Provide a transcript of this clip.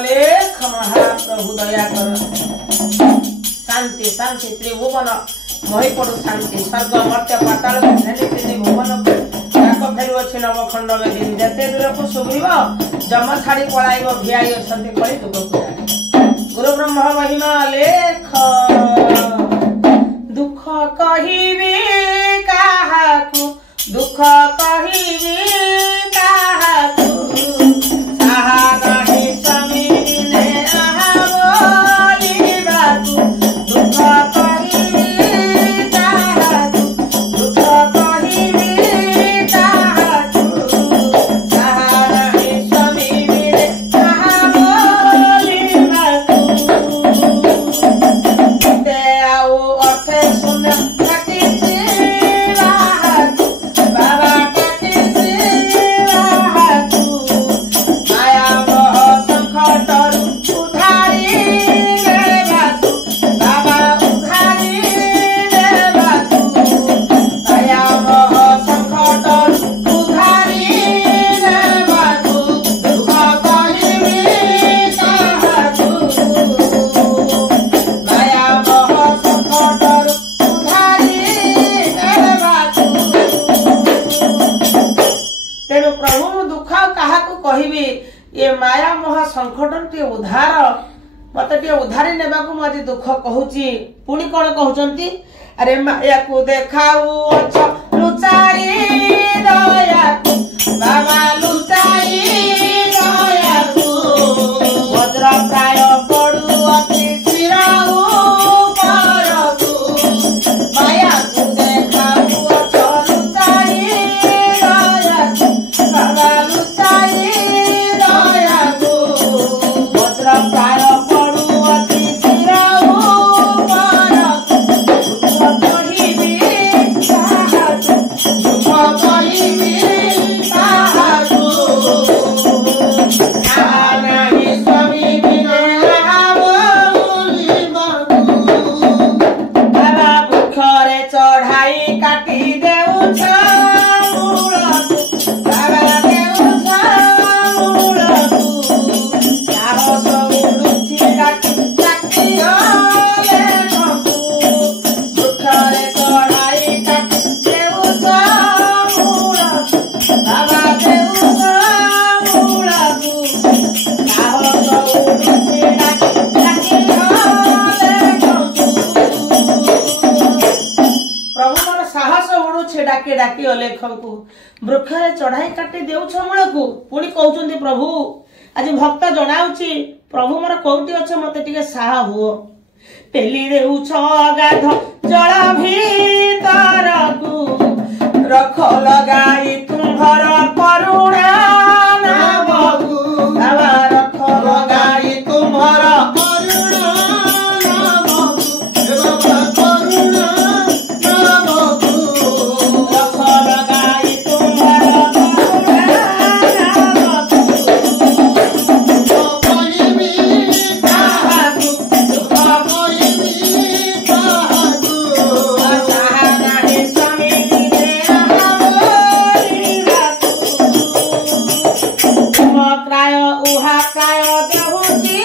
अलेख महाप्रभु दया कर। शांति शांति त्रिभुवन मही पड़ू शांति स्वर्ग मर्त्य पाताल तीन भुवन फेरुअछि नवखंड बेदी जते दूर को शुभिब जम छाड़ी पलाइब भिआई असंति कली दुख पुराणी गुरु ब्रह्म महिमा लेख दुख कहिबे काहाकू दुख कहिबे काहाकू साहा नाही स्वामी ने आहा बोलिबाकू दुख कहिबे काहाकू दुख कहिबे काहाकू साहा नाही स्वामी ने आहा बोलिबाकू ते आओ अथे सुन ये माया मोह संकटन टे उद्धार मत टे उद्धारी नेबा को मज दुख कहूची पुणी कोन कहउचंती अरे माया को देखाऊ अच्छा लुचाई दया बाबा लुचाई दया को वज्र प्राय पड़ू अति सिराऊ परतु माया को देखाऊ अच्छा लुचाई दया बाबा लुचाई प्राय पड़ू अति सिराऊ परतु दुख कहिबे काहाकू दुख कहिबे काहाकू साहा नाही स्वामी बिना बोलिबाकू बाबा बुखरे चढ़ाई काटी देउछ मूलकू बाबा देउछ मूलकू साहस डाके डाके अलेख को वृक्षरे चढ़ाई काटी देउछ मूल को पुणी कहउचंती प्रभु आज भक्त जनाउची प्रभु मोर कोउटी अच्छे मते टिके साहा हुओ पेली देउछ गाध जल भीतर को रख लगाई तुम्हर करुणा नामकू बाबा रख लगाई तुम्हर करुणा नामकू बाबा करुणा नामकू रख लगाई तुम्हर करुणा नामकू कहिबी काहाकू दुख कहिबी काहाकू साहा नाही स्वामी ने आहा बोलिबाकू तुम क्राय उहा क्राय देहुची